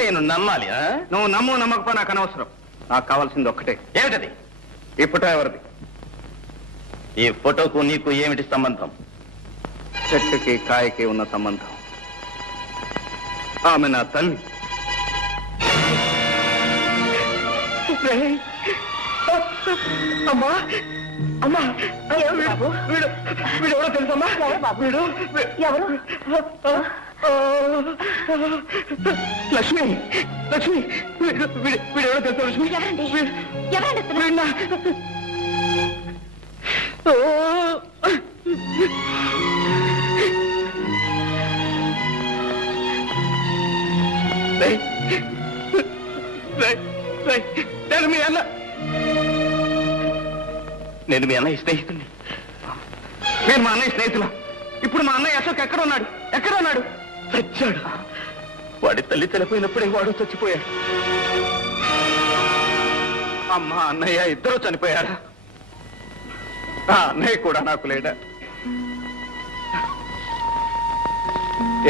నేను నమ్మాలి? నువ్వు నమ్ము నమ్మకపో నాకు అనవసరం. నాకు కావాల్సింది ఒక్కటే. ఏమిటది? ఈ ఫోటో ఎవరిది? ఈ ఫోటోకు నీకు ఏమిటి సంబంధం? చెట్టుకి కాయకి ఉన్న సంబంధం. ఆమె నా తల్లి. అమ్మా అమ్మా, వీడు ఎవరో తెలుసమ్మా? వీడు ఎవరు? లక్ష్మి, లక్ష్మి, వీడు ఎవరో తెలుసా లక్ష్మి? వీడినా? నేను మీ అన్న, నేను మీ అన్నయ్య స్నేహితుడిని. నేను మా అన్నయ్య స్నేహితులా? ఇప్పుడు మా అన్నయ్య అశోక్ ఎక్కడ ఉన్నాడు? ఎక్కడ ఉన్నాడు? చచ్చాడు. వాడి తల్లి చనిపోయినప్పుడే వాడు చచ్చిపోయాడు. అమ్మ అన్నయ్య ఇద్దరూ చనిపోయారా? ఆ అన్నయ్య కూడా నాకు లేడా?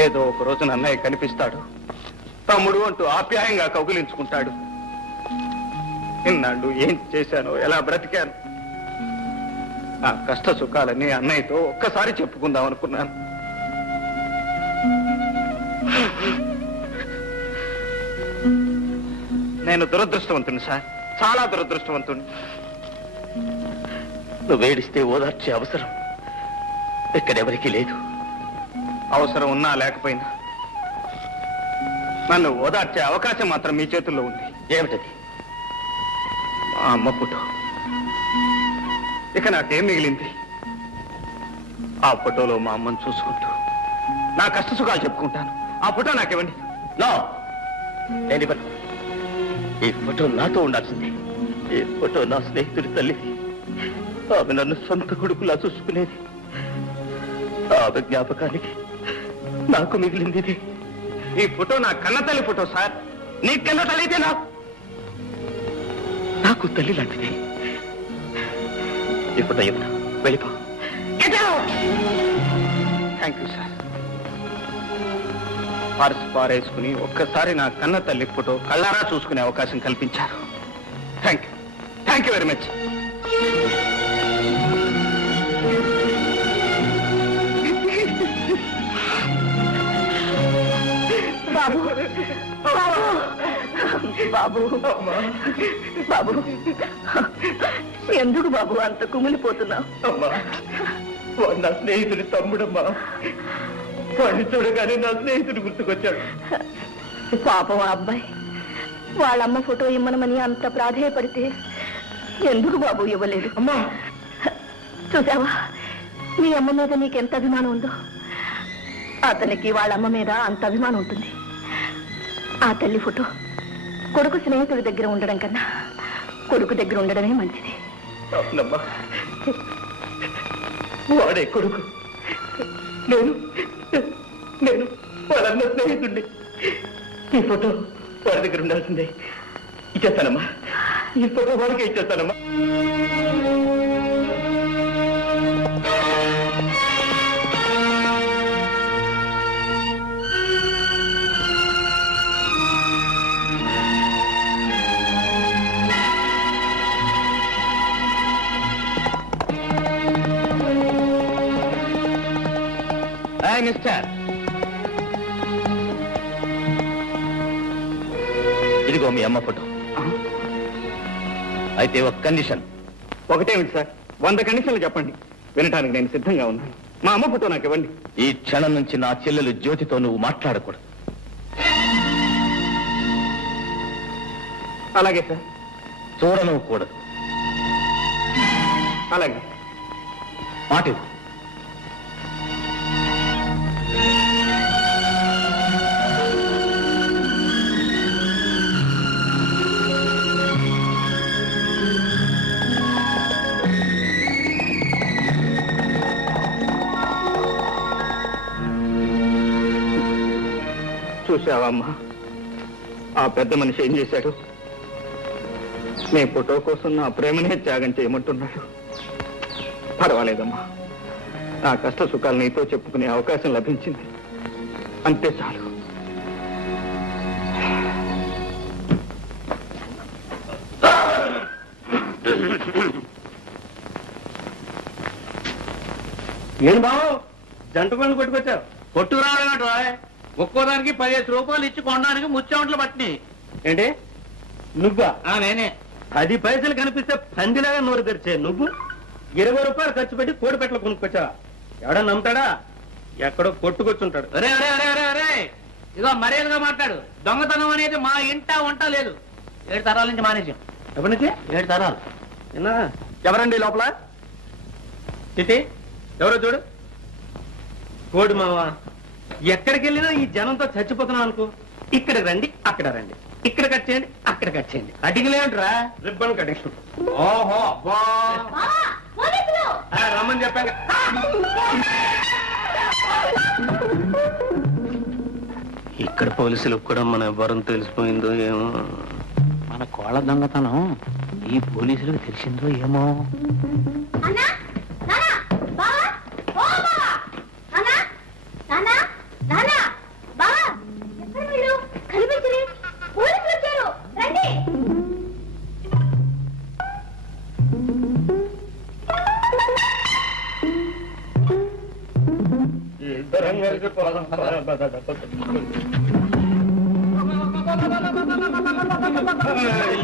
ఏదో ఒక రోజున అన్నయ్య కనిపిస్తాడు, తమ్ముడు అంటూ ఆప్యాయంగా కౌగిలించుకుంటాడు. ఇన్నాళ్ళు ఏం చేశానో, ఎలా బ్రతికాను, నా కష్ట సుఖాలని అన్నయ్యతో ఒక్కసారి చెప్పుకుందాం అనుకున్నాను. నేను దురదృష్టవంతుని సార్, చాలా దురదృష్టవంతుని. నువ్వు ఏడిస్తే ఓదార్చే అవసరం ఇక్కడెవరికీ లేదు. అవసరం ఉన్నా లేకపోయినా నన్ను ఓదార్చే అవకాశం మాత్రం మీ చేతుల్లో ఉంది. ఏమిటది? మా అమ్మ ఫోటో. ఇక నాకేం మిగిలింది? ఆ ఫోటోలో మా అమ్మను చూసుకుంటూ నా కష్ట సుఖాలు చెప్పుకుంటాను. ఆ ఫోటో నాకివ్వండి. నో, నేను ఇవ్వను. ఈ ఫోటో నాతో ఉండాల్సింది. ఈ ఫోటో నా స్నేహితుడి తల్లిది. ఆమె నన్ను సొంత కొడుకులా చూసుకునేది. ఆమె జ్ఞాపకానికి నాకు మిగిలింది ఇది. ఈ ఫోటో నా కన్నతల్లి ఫోటో సార్. నీ కన్న తల్లి అయితే నాకు తల్లి లాంటిది. ఈ ఫోటో ఇవ్వను, వెళ్ళిపో. Thank you sir. పర్స్ పారేసుకుని ఒక్కసారి నా కన్న తల్లి ఫోటో కళ్ళారా చూసుకునే అవకాశం కల్పించారు. Thank you, thank you very much. బాబు, బాబు, బాబు, ఎందుకు బాబు అంత కుమిలిపోతున్నావు? అమ్మా, వాడు నా స్నేహితుడి తమ్ముడమ్మా. వాడిని చూడగానే నా స్నేహితుడు గుర్తుకొచ్చాడు. పాపం ఆ అబ్బాయి వాళ్ళమ్మ ఫోటో ఇమ్మనమని అంత ప్రాధేయపడితే ఎందుకు బాబు ఇవ్వలేదు? అమ్మా, చూసావా మీ అమ్మ మీద నీకెంత అభిమానం ఉందో? అతనికి వాళ్ళమ్మ మీద అంత అభిమానం ఉంటుంది. ఆ తల్లి ఫోటో కొడుకు స్నేహితుడి దగ్గర ఉండడం కన్నా కొడుకు దగ్గర ఉండడమే మంచిది. అవునమ్మా, వాడే కొడుకు. నేను వాళ్ళన్న స్నేహితుడిని. ఈ ఫోటో వాడి దగ్గర ఉండాల్సిందే. ఇచ్చేస్తానమ్మా, ఈ ఫోటో వాడికే ఇచ్చేస్తానమ్మా. మిస్టర్, ఇదిగో మీ అమ్మ ఫోటో. అయితే ఒక కండిషన్. ఒకటేమిటి సార్? 100 కండిషన్లు చెప్పండి, వినటానికి నేను సిద్ధంగా ఉన్నాను. మా అమ్మ ఫోటో నాకు ఇవ్వండి. ఈ క్షణం నుంచి నా చెల్లెలు జ్యోతితో నువ్వు మాట్లాడకూడదు. అలాగే సార్. చూడను కూడదు. అలాగే. మాట ఇవ్వు. చూసావమ్మా, ఆ పెద్ద మనిషి ఏం చేశాడు? నీ ఫోటో కోసం నా ప్రేమనే త్యాగం చేయమంటున్నాడు. పర్వాలేదమ్మా, నా కష్ట సుఖాలు నీతో చెప్పుకునే అవకాశం లభించింది, అంతే చాలు. ఏం బావు జంట పనులు కొట్టుకొచ్చావు? కొట్టుకు రావడం ఒక్కోదానికి 15 రూపాయలు ఇచ్చి కొనడానికి ముచ్చాంట్లు పట్టినాయి. ఏంటి నువ్వా? నేనే. 10 పైసలు కనిపిస్తే పందిలాగా నోరు తెరిచే నువ్వు 20 రూపాయలు ఖర్చు పెట్టి కోడి పెట్టలు కొనుక్కొచ్చావా? ఎవడా నమ్ముతాడా? ఎక్కడో కొట్టుకొచ్చుంటాడు. ఇదో మర్యాదగా మాట్లాడు. దొంగతనం అనేది మా ఇంట వంట లేదు. 7 తరాల నుంచి మానేసాం. ఎప్పటి నుంచి? 7 తరాలు. విన్నా? ఎవరండి లోపల? చిటి ఎవరో చూడు. కోడి మావా, ఎక్కడికి వెళ్ళినా ఈ జనంతో చచ్చిపోతున్నాం అనుకో. ఇక్కడికి రండి, అక్కడ రండి, ఇక్కడ కట్ చేయండి, అక్కడ కట్ చేయండి. కటింగ్ లేంట్రా? Ribbon cutting. ఓహో అబ్బా, రమ్మని చెప్పాను. ఇక్కడ పోలీసులకు కూడా మన వరం తెలిసిపోయిందో ఏమో. మన కోళ్ళ దొంగతనం ఈ పోలీసులకు తెలిసిందో ఏమో.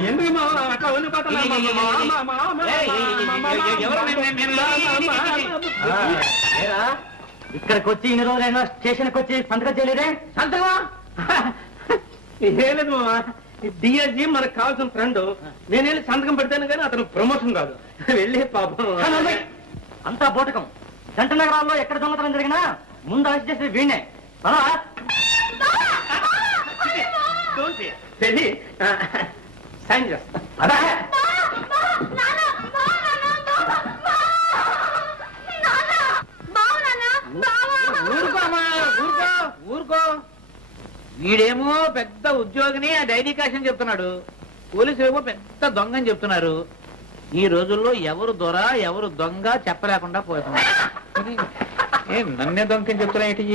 ఎందుకు మావా అట్లా ఇక్కడికి వచ్చి ఇన్ని రోజులైనా స్టేషన్కి వచ్చి సంతకం చేయలేదే? సంతకమా? లేదు మావా, డిఎస్జీ మనకు కావాల్సిన ఫ్రెండ్. నేను వెళ్ళి సంతకం పెడతాను కానీ అతను ప్రమోషన్ కాదు. వెళ్ళి పాపం. అంతా బోటకం. జంట నగరాల్లో ఎక్కడ దొంగతనం జరిగినా ముందు అరెస్ట్ చేసేది వీణ్ణే. వెళ్ళి సైన్ చేస్తా. అదే ఊరుకో. వీడేమో పెద్ద ఉద్యోగిని ఆ డైరీ కాషన్ చెప్తున్నాడు. పోలీసులు ఏమో పెద్ద దొంగ అని చెప్తున్నారు. ఈ రోజుల్లో ఎవరు దొర ఎవరు దొంగ చెప్పలేకుండా పోతున్నారు. నన్నే దొంగ అని చెప్తున్నా ఏంటి?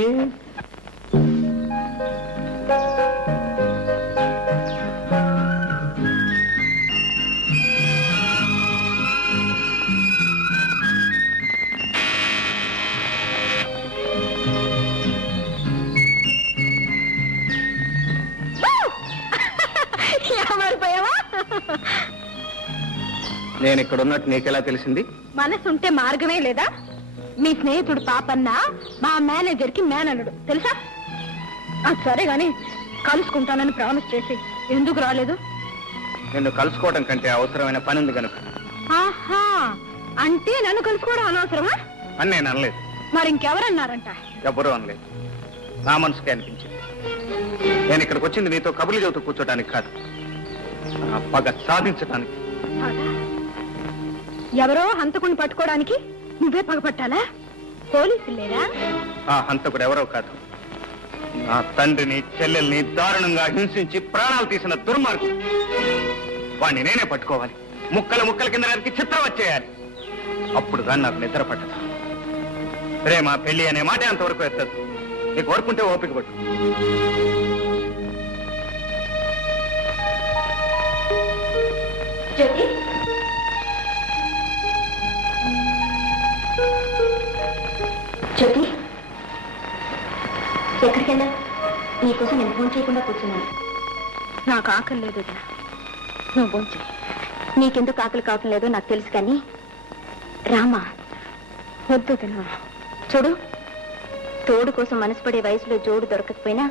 నేను ఇక్కడ ఉన్నట్టు నీకెలా తెలిసింది? మనసుంటే మార్గమే లేదా? మీ స్నేహితుడు పాపన్న మా మేనేజర్ కి మేనల్లుడు తెలుసా? సరే గాని కలుసుకుంటానని ప్రామిస్ చేసి ఎందుకు రాలేదు? నిన్ను కలుసుకోవడం కంటే అవసరమైన పని ఉంది కనుక. ఆహా, అంటే నన్ను కలుసుకోవడం అనవసరమా అని నేను అనలేదు. మరి ఇంకెవరన్నారంట? ఎవరూ అనలేదు. నా మనసుకే అనిపించింది. నేను ఇక్కడికి వచ్చింది నీతో కబుర్లు చెబుతూ కూర్చోడానికి కాదు, నా పగ సాధించడానికి. ఎవరో హంతకుని పట్టుకోవడానికి నువ్వే పగపట్టాలా? పోలీసులు లేరా? ఆ హంతకుడు ఎవరో కాదు, నా తండ్రిని చెల్లెల్ని దారుణంగా హింసించి ప్రాణాలు తీసిన దుర్మార్గుడు. వాణ్ణి నేనే పట్టుకోవాలి, ముక్కల ముక్కల కింద నరికి చిత్రం వచ్చేయాలి. అప్పుడు కానీ నాకు నిద్ర పట్టదు. ప్రేమ పెళ్లి అనే మాట అంతవరకు ఎత్తదు. నీకు కోరుకుంటే ఓపిక పట్టు. జ్యోతి, ఎక్కడికి వెళ్ళా? నీకోసం నేను ఫోన్ చేయకుండా కూర్చున్నాను. నాకు ఆకలి లేదు, నువ్వు ఫోన్ చేయి. నీకెందుకు ఆకలి కావటం లేదో నాకు తెలుసు కానీ రామా వద్దు తిన్నా. చూడు, తోడు కోసం మనసు పడే వయసులో జోడు దొరకకపోయినా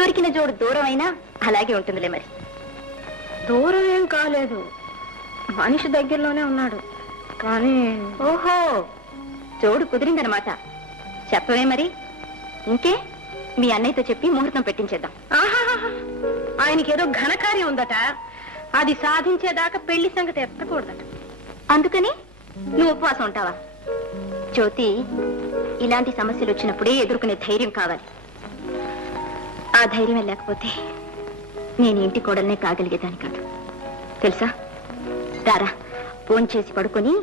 దొరికిన జోడు దూరం అయినా అలాగే ఉంటుందిలే. మరి దూరం ఏం కాలేదు, మనిషి దగ్గరలోనే ఉన్నాడు కానీ. ఓహో, జోడు కుదిరిందనమాట. చెప్పవే మరి. ఇంకే మీ అన్నయ్యతో చెప్పి ముహూర్తం పెట్టించేద్దాం. ఆయనకేదో ఘనకార్యం ఉందట, అది సాధించేదాకా పెళ్లి సంగతి ఎత్తకూడదట. అందుకని నువ్వు ఉపవాసం ఉంటావా? జ్యోతి, ఇలాంటి సమస్యలు వచ్చినప్పుడే ఎదుర్కొనే ధైర్యం కావాలి. ఆ ధైర్యం లేకపోతే నేను ఇంటి కోడల్నే కాగలిగేదాన్ని కాదు తెలుసా. రారా, ఫోన్ చేసి పడుకొని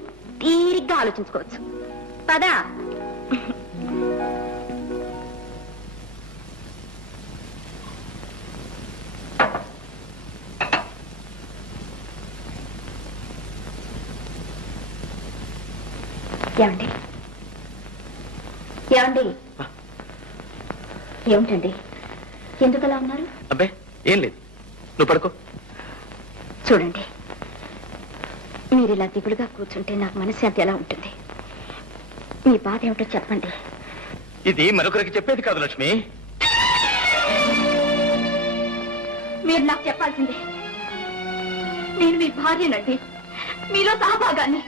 తీరిగ్గా ఆలోచించుకోవచ్చు. పదా. ఏమండి ఏమండి ఏమిటండి ఎందుకలా ఉన్నారు? అబ్బే ఏం లేదు, నువ్వు పడుకో. చూడండి, మీరు ఇలా దిగులుగా కూర్చుంటే నాకు మనశ్శాంతి ఎలా ఉంటుంది? మీ బాధ ఏమిటో చెప్పండి. ఇది మరొకరికి చెప్పేది కాదు లక్ష్మి. మీరు నాకు చెప్పాల్సిందే. నేను మీ భార్యనండి, మీలో సహభాగాన్ని.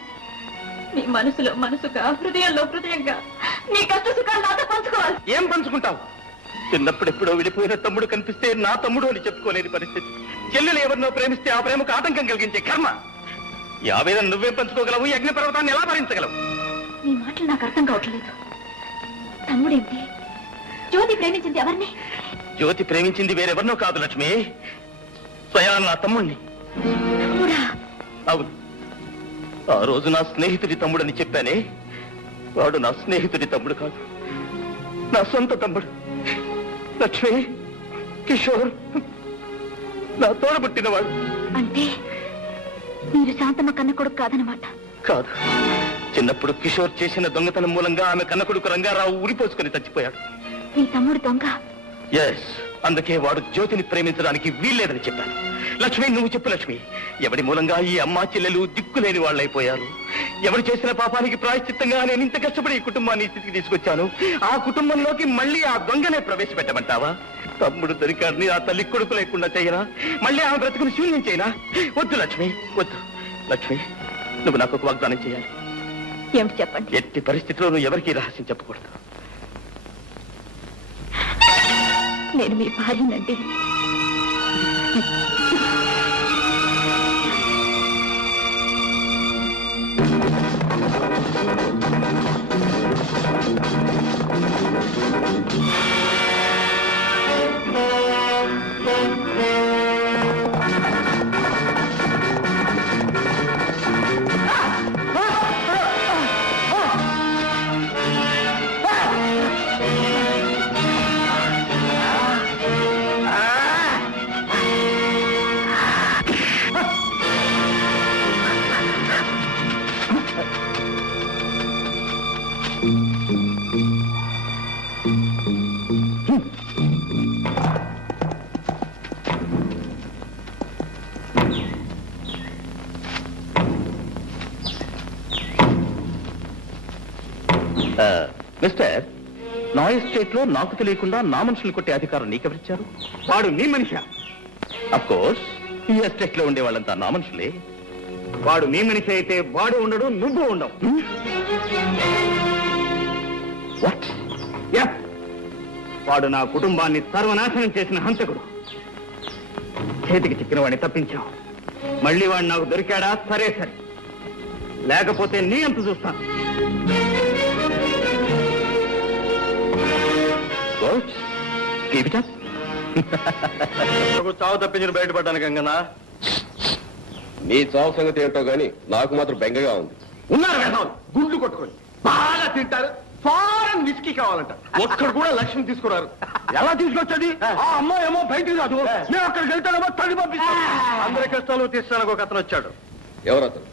మీ మనసులో మనసుగా, హృదయంలో హృదయంగా మీ కష్ట సుఖాలు నాతో పంచుకోవాలి. ఏం పంచుకుంటావు? చిన్నప్పుడెప్పుడో విడిపోయిన తమ్ముడు కనిపిస్తే నా తమ్ముడు అని చెప్పుకోలేని పరిస్థితి. చెల్లెలు ఎవరినో ప్రేమిస్తే ఆ ప్రేమకు ఆటంకం కలిగించే కర్మ. ఈ ఆవేదన నువ్వేం పంచుకోగలవు? ఈ అగ్ని పర్వతాన్ని ఎలా భరించగలవు? మీ మాటలు నాకు అర్థం కావట్లేదు. తమ్ముడేంటి? జ్యోతి ప్రేమించింది ఎవరిని? జ్యోతి ప్రేమించింది వేరెవరినో కాదు లక్ష్మి, స్వయాన నా తమ్ముణ్ణి. అవును, ఆ రోజు నా స్నేహితుడి తమ్ముడని చెప్పానే, వాడు నా స్నేహితుడి తమ్ముడు కాదు, నా సొంత తమ్ముడు. లక్ష్మి, కిషోర్ నా తోడబుట్టినవాడు. అంటే మీరు శాంతమ్మ కన్న కొడుకు కాదనమాట? కాదు. చిన్నప్పుడు కిషోర్ చేసిన దొంగతనం మూలంగా ఆమె కన్న కొడుకు రంగారావు ఉరిపోసుకుని చచ్చిపోయాడు. మీ తమ్ముడు దొంగ? ఎస్, అందుకే వాడు జ్యోతిని ప్రేమించడానికి వీల్లేదని చెప్పాను. లక్ష్మి, నువ్వు చెప్పు లక్ష్మి, ఎవడి మూలంగా ఈ అమ్మా చెల్లెలు దిక్కులేని వాళ్ళైపోయారు? ఎవరు చేసిన పాపానికి ప్రాయశ్చిత్తంగా నేను ఇంత కష్టపడి ఈ కుటుంబాన్ని స్థితికి తీసుకొచ్చాను. ఆ కుటుంబంలోకి మళ్ళీ ఆ దొంగనే ప్రవేశపెట్టమంటావా? తమ్ముడు దొరికాడిని ఆ తల్లి కొడుకు లేకుండా చేయనా? మళ్ళీ ఆమె బ్రతుకుని శూన్యం చేయనా? వద్దు లక్ష్మి, వద్దు. లక్ష్మి, నువ్వు నాకు ఒక వాగ్దానం చేయాలి. ఏమిటి చెప్పండి. ఎట్టి పరిస్థితిలో నువ్వు ఎవరికీ రహస్యం చెప్పకూడదు. నేను మీ భార్యనండి. మిస్టర్, నా ఎస్టేట్ లో నాకు తెలియకుండా నా మనుషులు కొట్టే అధికారం నీకెవరిచ్చారు? వాడు నీ మనిషి. అఫ్ కోర్స్, ఈ ఎస్టేట్ లో ఉండే వాళ్ళంతా నా మనుషులే. వాడు నీ మనిషి అయితే వాడు ఉండడు, నువ్వు ఉండవు. వాట్? వాడు నా కుటుంబాన్ని సర్వనాశనం చేసిన హంతకుడు. చేతికి చిక్కిన వాడిని తప్పించావు. మళ్ళీ వాడు నాకు దొరికాడా? సరే సరే, లేకపోతే నీ అంత చూస్తాను. చావు తప్పించిన బయటపడ్డాను గంగనా. నీ చావు సంగతి ఏంటో గాని నాకు మాత్రం బెంగగా ఉంది. ఉన్నారు వేసాలు, గుండ్లు కొట్టుకొని బాగా తింటారు. ఫారెన్ విస్కీ కావాలంట. ఒక్కడు కూడా లక్ష్యం తీసుకున్నారు. ఎలా తీసుకొచ్చేది? ఆ అమ్మాయి ఏమో బయటికి రాదు, మేము అక్కడికి వెళ్తానేమో తల్లి పంపిస్తాం. అందరి కష్టాలు తీస్తానికి ఒక అతను వచ్చాడు. ఎవరతను?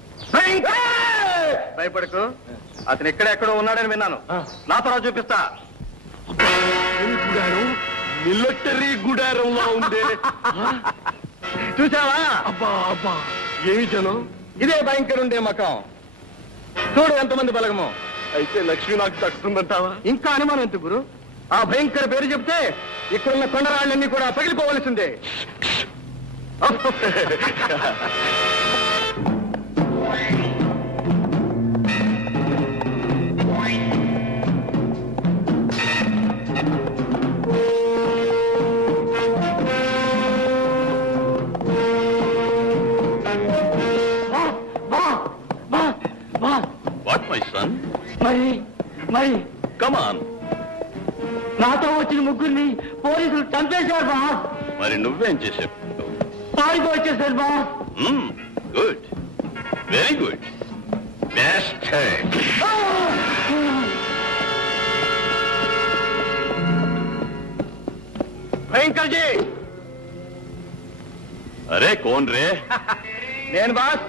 భయపడకు, అతను ఎక్కడెక్కడో ఉన్నాడని విన్నాను. నా తర్వాత చూపిస్తా. మిలిటరీ గుడారంలో ఉంది. చూసావా? అబ్బా అబ్బా, ఏమి జనం! ఇదే భయంకర ఉండే మకం. చూడు ఎంతమంది బలగమో. అయితే లక్ష్మి నాకు దక్కుతుందంటావా? ఇంకా అనుమానం ఎందుకు గురు? ఆ భయంకర పేరు చెప్తే ఇక్కడున్న కొండరాళ్ళన్నీ కూడా పగిలిపోవలసిందే. What my son? మరి కమ్ ఆన్. నాతో వచ్చిన ముగ్గురిని పోలీసులు చంపేశారు బాస్. మరి నువ్వేం చేసావు? పారిపో వచ్చేసారు boss. Good, very good, best. భయంకర్ జీ. అరే కోన్ రే? నేను బాస్.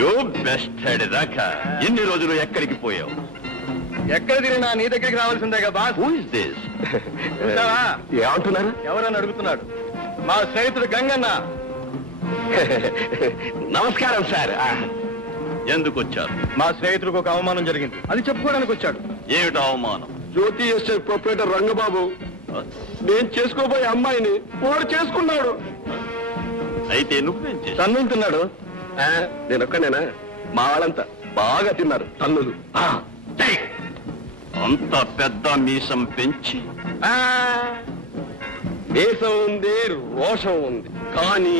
యో బెస్ట్ హెడ్ దాకా ఎన్ని రోజులు ఎక్కడికి పోయావు? ఎక్కడ తిరిగినా నీ దగ్గరికి రావాల్సిందేగా బాస్. Who is this? ఏమంటున్నారు? ఎవరని అడుగుతున్నాడు. మా స్నేహితుడు గంగన్న. నమస్కారం సార్. ఎందుకు వచ్చారు? మా స్నేహితుడికి ఒక అవమానం జరిగింది, అది చెప్పుకోవడానికి వచ్చాడు. ఏమిటి అవమానం? జ్యోతి ఎస్టేట్ ప్రొపరేటర్ రంగబాబు నేను చేసుకోబోయే అమ్మాయిని వాడు చేసుకున్నాడు. అయితే నువ్వేం చేశావు? తన్నుతున్నాడు. నేను ఒక్కనేనా? మా వాళ్ళంతా బాగా తిన్నారు తన్నులు. అంత పెద్ద మీసం పెంచి దేశం ఉంది, రోషం ఉంది, కానీ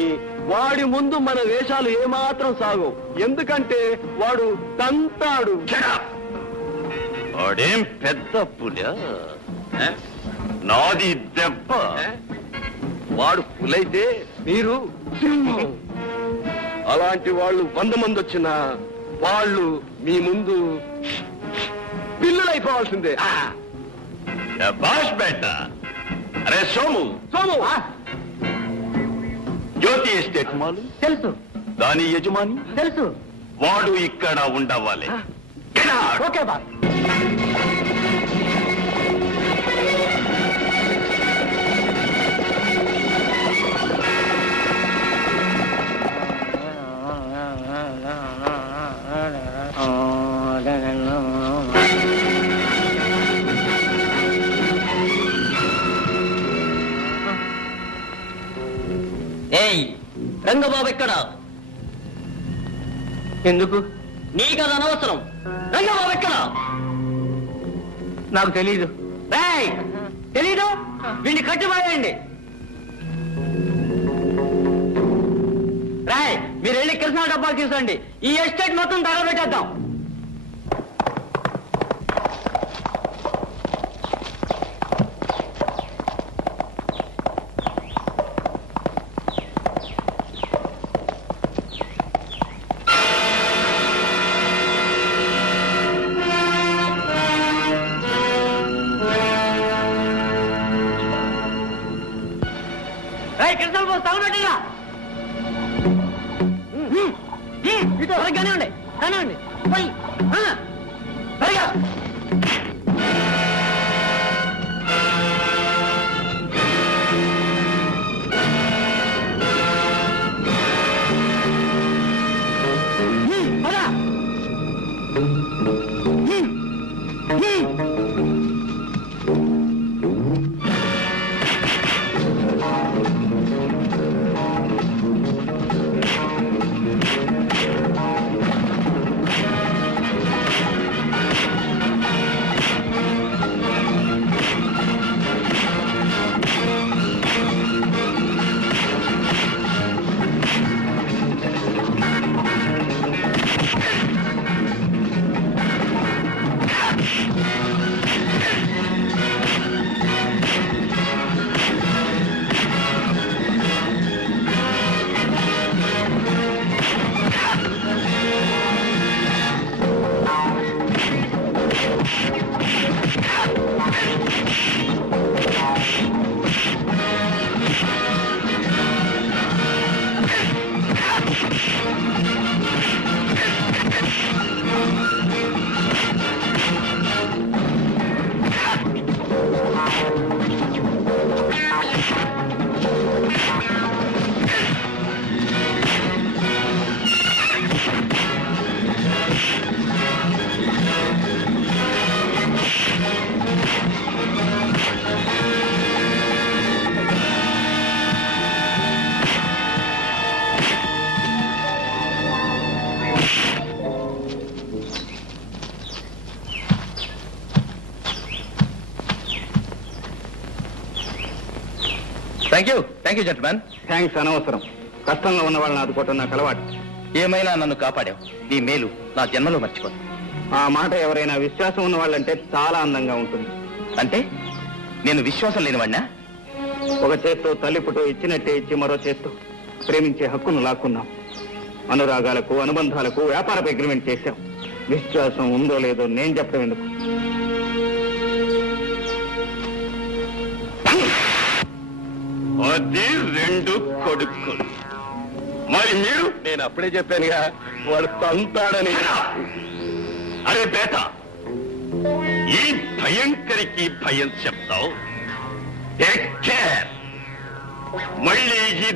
వాడి ముందు మన వేషాలు ఏమాత్రం సాగవు. ఎందుకంటే వాడు తంతాడు. వాడేం పెద్ద పులి, నాది దెబ్బ. వాడు పులైతే మీరు సింహం. అలాంటి వాళ్ళు 100 మంది వచ్చినా వాళ్ళు మీ ముందు పిల్లలైపోవాల్సిందే. బాష్ బేట. అరే సోము, సోము జ్యోతి ఎస్టేట్ మాలు తెలుసు దాని యజమాని తెలుసు. వాడు ఇక్కడ ఉండవాలి. Okay boss. ఏయ్ రంగబాబు ఎక్కడ? ఎందుకు? నీకు అది అనవసరం. రంగబాబు ఎక్కడ? నాకు తెలీదు. రేయ్ తెలీదు? వీడిని కట్టిపాయండి. రాయ్ మీరు వెళ్ళి కృష్ణా డబ్బాలు తీసుకోండి. ఈ ఎస్టేట్ మొత్తం తగలబెట్టేద్దాం. కృష్ణ తగలబెట్టా కానివ్వండి కానివ్వండి పోయి సరిగా థ్యాంక్ యూ జెంట్మెన్. థ్యాంక్స్ అనవసరం. కష్టంలో ఉన్న వాళ్ళని ఆదుకోవటం నాకు అలవాటు. ఏమైనా నన్ను కాపాడావు. నీ మేలు నా జన్మలో మర్చిపోను. ఆ మాట ఎవరైనా విశ్వాసం ఉన్న వాళ్ళంటే చాలా అందంగా ఉంటుంది. అంటే నేను విశ్వాసం లేనివాడినా? ఒక చేత్తో తల్లి పుటో ఇచ్చినట్టే ఇచ్చి మరో చేత్తో ప్రేమించే హక్కును లాక్కున్నాం. అనురాగాలకు అనుబంధాలకు వ్యాపార అగ్రిమెంట్ చేశాం. విశ్వాసం ఉందో లేదో నేను చెప్పడం ఎందుకు? అది 2 కొడుకులు. మరి మీరు? నేను అప్పుడే చెప్పానుగా వాడు తంతాడని. అరే బేట, ఈ భయంకరికి భయం చెప్తావు. Take care. మళ్ళీ ఇదే